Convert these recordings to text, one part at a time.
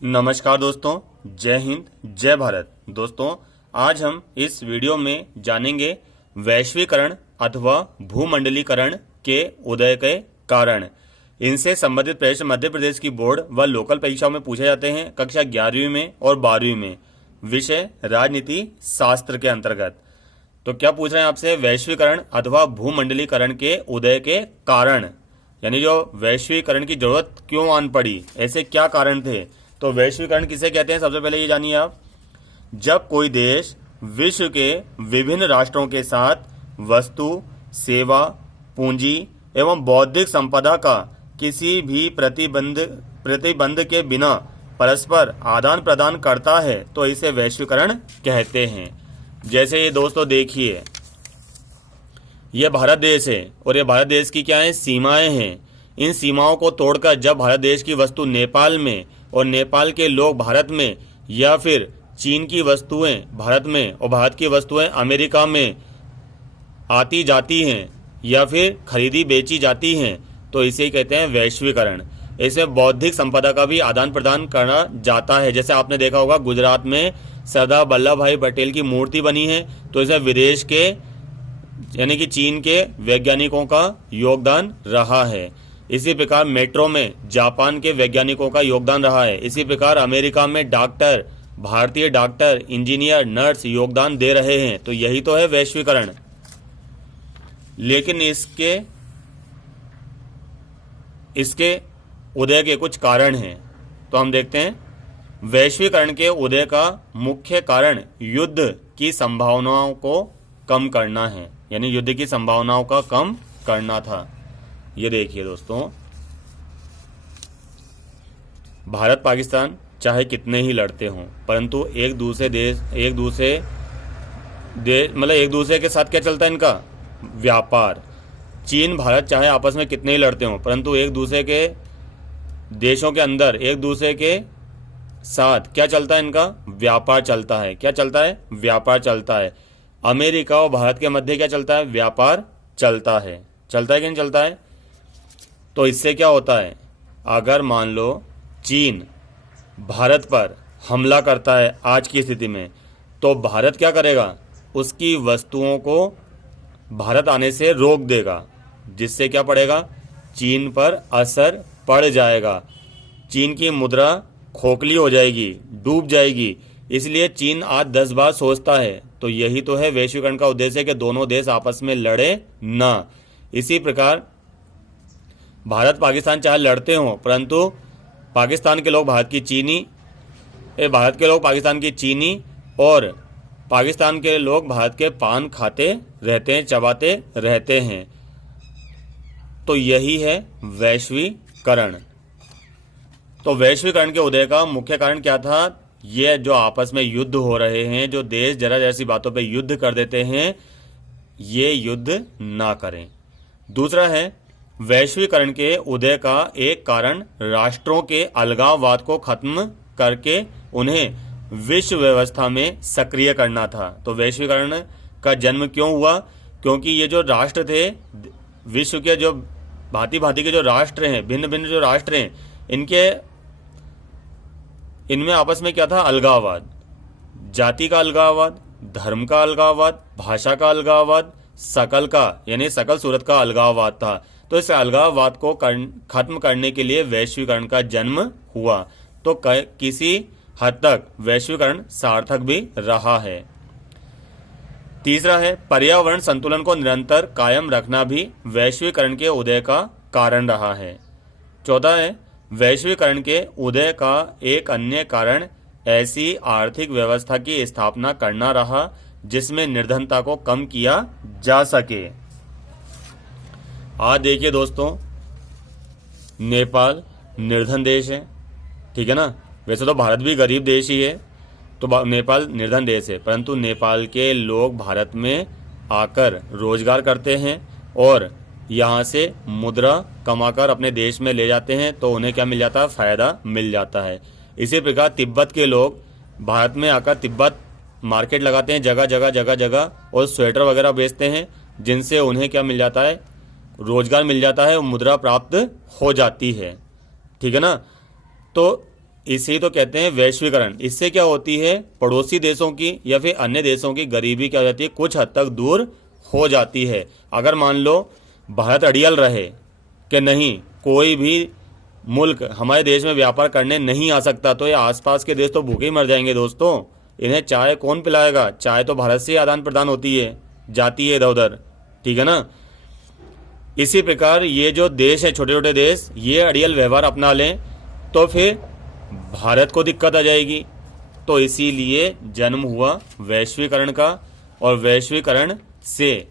नमस्कार दोस्तों, जय हिंद, जय भारत। दोस्तों, आज हम इस वीडियो में जानेंगे वैश्वीकरण अथवा भूमंडलीकरण के उदय के कारण। इनसे संबंधित प्रश्न मध्य प्रदेश की बोर्ड व लोकल परीक्षाओं में पूछे जाते हैं, कक्षा 11वीं में और 12वीं में, विषय राजनीति शास्त्र के अंतर्गत। तो क्या पूछ रहे हैं आपसे? वैश्वीकरण अथवा भूमंडलीकरण के उदय के कारण, यानी जो वैश्वीकरण की जरूरत क्यों आन पड़ी, ऐसे क्या कारण थे। तो वैश्वीकरण किसे कहते हैं, सबसे पहले ये जानिए आप। जब कोई देश विश्व के विभिन्न राष्ट्रों के साथ वस्तु, सेवा, पूंजी एवं बौद्धिक संपदा का किसी भी प्रतिबंध के बिना परस्पर आदान प्रदान करता है तो इसे वैश्वीकरण कहते हैं। जैसे ये दोस्तों देखिए, ये भारत देश है और ये भारत देश की क्या है, सीमाएं हैं। इन सीमाओं को तोड़कर जब भारत देश की वस्तु नेपाल में और नेपाल के लोग भारत में, या फिर चीन की वस्तुएं भारत में और भारत की वस्तुएं अमेरिका में आती जाती हैं या फिर खरीदी बेची जाती हैं, तो इसे कहते हैं वैश्वीकरण। इसमें बौद्धिक संपदा का भी आदान प्रदान करना जाता है। जैसे आपने देखा होगा, गुजरात में सरदार वल्लभ भाई पटेल की मूर्ति बनी है, तो इसमें विदेश के यानी कि चीन के वैज्ञानिकों का योगदान रहा है। इसी प्रकार मेट्रो में जापान के वैज्ञानिकों का योगदान रहा है। इसी प्रकार अमेरिका में डॉक्टर, भारतीय डॉक्टर, इंजीनियर, नर्स योगदान दे रहे हैं। तो यही तो है वैश्वीकरण। लेकिन इसके उदय के कुछ कारण हैं, तो हम देखते हैं। वैश्वीकरण के उदय का मुख्य कारण युद्ध की संभावनाओं को कम करना है, यानी युद्ध की संभावनाओं का कम करना था। ये देखिए दोस्तों, भारत पाकिस्तान चाहे कितने ही लड़ते हों, परंतु एक दूसरे के साथ क्या चलता है इनका? व्यापार। चीन भारत चाहे आपस में कितने ही लड़ते हों, परंतु एक दूसरे के देशों के अंदर एक दूसरे के साथ क्या चलता है इनका? व्यापार चलता है। क्या चलता है? व्यापार चलता है। अमेरिका और भारत के मध्य क्या चलता है? व्यापार चलता है। चलता है कि नहीं चलता है? तो इससे क्या होता है, अगर मान लो चीन भारत पर हमला करता है आज की स्थिति में, तो भारत क्या करेगा? उसकी वस्तुओं को भारत आने से रोक देगा, जिससे क्या पड़ेगा? चीन पर असर पड़ जाएगा। चीन की मुद्रा खोखली हो जाएगी, डूब जाएगी। इसलिए चीन आज 10 बार सोचता है। तो यही तो है वैश्वीकरण का उद्देश्य, कि दोनों देश आपस में लड़े ना। इसी प्रकार भारत पाकिस्तान चाहे लड़ते हों, परंतु पाकिस्तान के लोग भारत के लोग पाकिस्तान की चीनी और पाकिस्तान के लोग भारत के पान खाते रहते हैं, चबाते रहते हैं। तो यही है वैश्वीकरण। तो वैश्वीकरण के उदय का मुख्य कारण क्या था? ये जो आपस में युद्ध हो रहे हैं, जो देश जरा जैसी बातों पे युद्ध कर देते हैं, ये युद्ध ना करें। दूसरा है, वैश्वीकरण के उदय का एक कारण राष्ट्रों के अलगाववाद को खत्म करके उन्हें विश्व व्यवस्था में सक्रिय करना था। तो वैश्वीकरण का जन्म क्यों हुआ? क्योंकि ये जो राष्ट्र थे, विश्व के जो भांति भांति के जो राष्ट्र हैं, भिन्न भिन्न जो राष्ट्र हैं, इनमें आपस में क्या था? अलगाववाद। जाति का अलगाववाद, धर्म का अलगाववाद, भाषा का अलगाववाद, सकल का यानी सकल सूरत का अलगाववाद था। तो इस अलगाववाद को खत्म करने के लिए वैश्वीकरण का जन्म हुआ। तो किसी हद तक वैश्वीकरण सार्थक भी रहा है। तीसरा है, पर्यावरण संतुलन को निरंतर कायम रखना भी वैश्वीकरण के उदय का कारण रहा है। चौथा है, वैश्वीकरण के उदय का एक अन्य कारण ऐसी आर्थिक व्यवस्था की स्थापना करना रहा जिसमें निर्धनता को कम किया जा सके। आज देखिए दोस्तों, नेपाल निर्धन देश है, ठीक है ना। वैसे तो भारत भी गरीब देश ही है, तो नेपाल निर्धन देश है, परंतु नेपाल के लोग भारत में आकर रोजगार करते हैं और यहाँ से मुद्रा कमाकर अपने देश में ले जाते हैं, तो उन्हें क्या मिल जाता है? फायदा मिल जाता है। इसी प्रकार तिब्बत के लोग भारत में आकर तिब्बत मार्केट लगाते हैं जगह जगह और स्वेटर वगैरह बेचते हैं, जिनसे उन्हें क्या मिल जाता है? रोजगार मिल जाता है और मुद्रा प्राप्त हो जाती है, ठीक है ना। तो इसी तो कहते हैं वैश्वीकरण। इससे क्या होती है, पड़ोसी देशों की या फिर अन्य देशों की गरीबी क्या हो जाती है, कुछ हद तक दूर हो जाती है। अगर मान लो भारत अड़ियल रहे कि नहीं, कोई भी मुल्क हमारे देश में व्यापार करने नहीं आ सकता, तो ये आसपास के देश तो भूखे ही मर जाएंगे दोस्तों। इन्हें चाय कौन पिलाएगा? चाय तो भारत से ही आदान प्रदान होती है, जाती है इधर उधर, ठीक है ना। इसी प्रकार ये जो देश है, छोटे छोटे देश, ये अड़ियल व्यवहार अपना लें तो फिर भारत को दिक्कत आ जाएगी। तो इसीलिए जन्म हुआ वैश्वीकरण का, और वैश्वीकरण से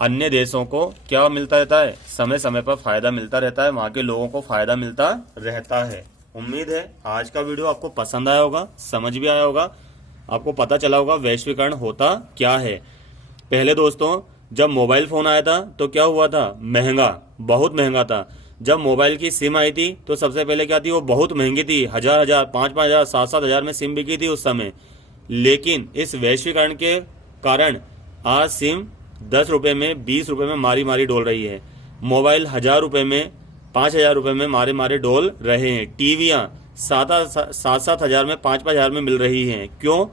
अन्य देशों को क्या मिलता रहता है, समय समय पर फायदा मिलता रहता है, वहाँ के लोगों को फायदा मिलता रहता है। उम्मीद है आज का वीडियो आपको पसंद आया होगा, समझ भी आया होगा, आपको पता चला होगा वैश्वीकरण होता क्या है। पहले दोस्तों जब मोबाइल फ़ोन आया था तो क्या हुआ था, महंगा, बहुत महंगा था। जब मोबाइल की सिम आई थी तो सबसे पहले क्या थी, वो बहुत महंगी थी, 1000-1000, 5,000, 7,000 में सिम बिकी थी उस समय। लेकिन इस वैश्वीकरण के कारण आज सिम 10 रुपये में, 20 रुपये में मारी मारी डोल रही है। मोबाइल 1000 रुपये में, 5,000 रुपये में मारे मारे डोल रहे हैं। टीवियाँ 7-7 हज़ार में, 5-5 हज़ार में मिल रही हैं। क्यों?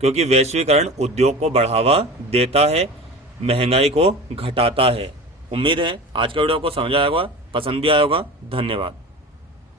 क्योंकि वैश्वीकरण उद्योग को बढ़ावा देता है, महंगाई को घटाता है। उम्मीद है आज का वीडियो आपको समझ आया होगा, पसंद भी आया होगा। धन्यवाद।